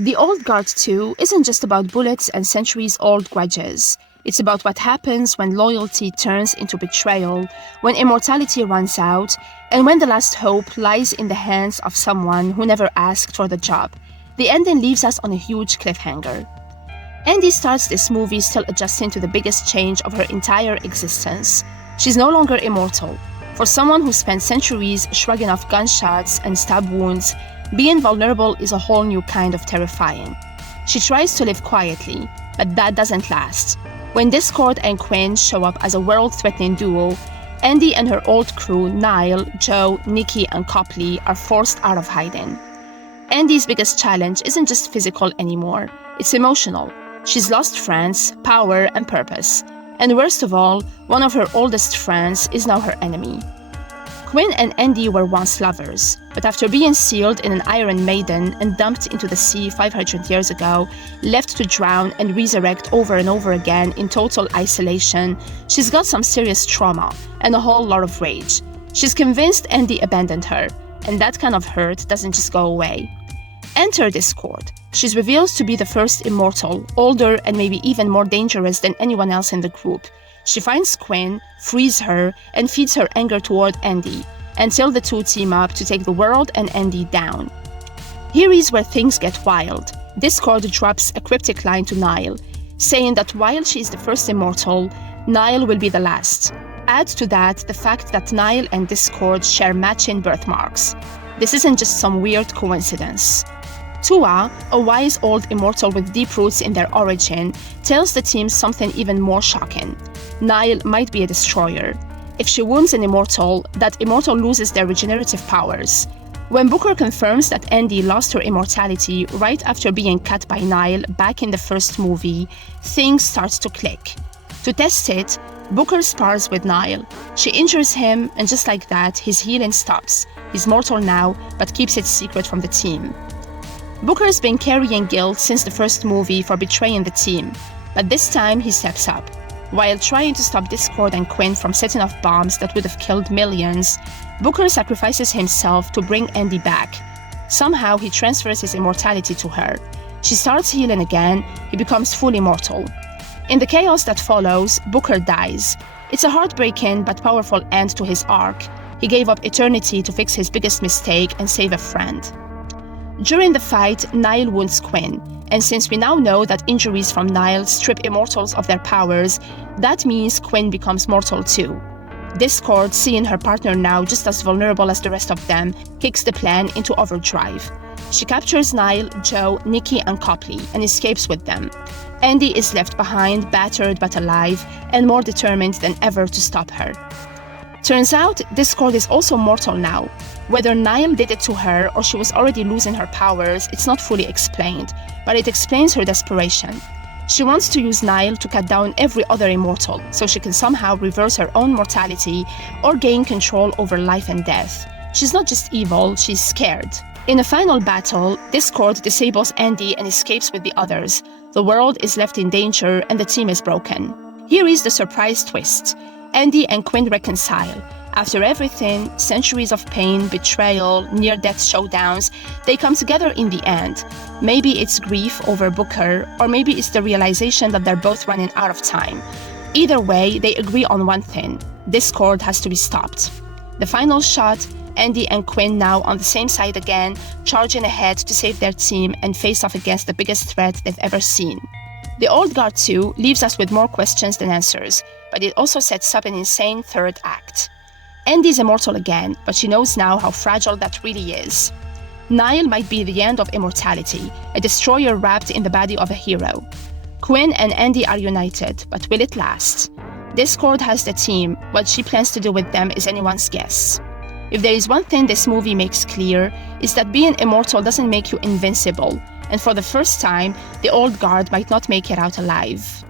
The Old Guard 2 isn't just about bullets and centuries-old grudges. It's about what happens when loyalty turns into betrayal, when immortality runs out, and when the last hope lies in the hands of someone who never asked for the job. The ending leaves us on a huge cliffhanger. Andy starts this movie still adjusting to the biggest change of her entire existence. She's no longer immortal. For someone who spent centuries shrugging off gunshots and stab wounds, being vulnerable is a whole new kind of terrifying. She tries to live quietly, but that doesn't last. When Discord and Quinn show up as a world-threatening duo, Andy and her old crew, Niall, Joe, Nikki, and Copley, are forced out of hiding. Andy's biggest challenge isn't just physical anymore, it's emotional. She's lost friends, power, and purpose. And worst of all, one of her oldest friends is now her enemy. Quinn and Andy were once lovers, but after being sealed in an Iron Maiden and dumped into the sea 500 years ago, left to drown and resurrect over and over again in total isolation, she's got some serious trauma and a whole lot of rage. She's convinced Andy abandoned her, and that kind of hurt doesn't just go away. Enter Discord. She's revealed to be the first immortal, older and maybe even more dangerous than anyone else in the group. She finds Quinn, frees her, and feeds her anger toward Andy, until the two team up to take the world and Andy down. Here is where things get wild. Discord drops a cryptic line to Niall, saying that while she is the first immortal, Niall will be the last. Add to that the fact that Niall and Discord share matching birthmarks. This isn't just some weird coincidence. Tua, a wise old immortal with deep roots in their origin, tells the team something even more shocking. Niall might be a destroyer. If she wounds an immortal, that immortal loses their regenerative powers. When Booker confirms that Andy lost her immortality right after being cut by Niall back in the first movie, things start to click. To test it, Booker spars with Niall. She injures him, and just like that, his healing stops. He's mortal now, but keeps it secret from the team. Booker's been carrying guilt since the first movie for betraying the team, but this time he steps up. While trying to stop Discord and Quinn from setting off bombs that would have killed millions, Booker sacrifices himself to bring Andy back. Somehow he transfers his immortality to her. She starts healing again, he becomes fully mortal. In the chaos that follows, Booker dies. It's a heartbreaking but powerful end to his arc. He gave up eternity to fix his biggest mistake and save a friend. During the fight, Niall wounds Quinn, and since we now know that injuries from Niall strip immortals of their powers, that means Quinn becomes mortal too. Discord, seeing her partner now just as vulnerable as the rest of them, kicks the plan into overdrive. She captures Niall, Joe, Nikki, and Copley and escapes with them. Andy is left behind, battered but alive, and more determined than ever to stop her. Turns out, Discord is also mortal now. Whether Niall did it to her or she was already losing her powers, it's not fully explained, but it explains her desperation. She wants to use Niall to cut down every other immortal, so she can somehow reverse her own mortality or gain control over life and death. She's not just evil, she's scared. In a final battle, Discord disables Andy and escapes with the others. The world is left in danger and the team is broken. Here is the surprise twist. Andy and Quinn reconcile. After everything, centuries of pain, betrayal, near-death showdowns, they come together in the end. Maybe it's grief over Booker, or maybe it's the realization that they're both running out of time. Either way, they agree on one thing: Discord has to be stopped. The final shot, Andy and Quinn now on the same side again, charging ahead to save their team and face off against the biggest threat they've ever seen. The Old Guard 2 leaves us with more questions than answers, but it also sets up an insane third act. Andy's immortal again, but she knows now how fragile that really is. Niall might be the end of immortality, a destroyer wrapped in the body of a hero. Quinn and Andy are united, but will it last? Discord has the team. What she plans to do with them is anyone's guess. If there is one thing this movie makes clear, is that being immortal doesn't make you invincible, and for the first time, the Old Guard might not make it out alive.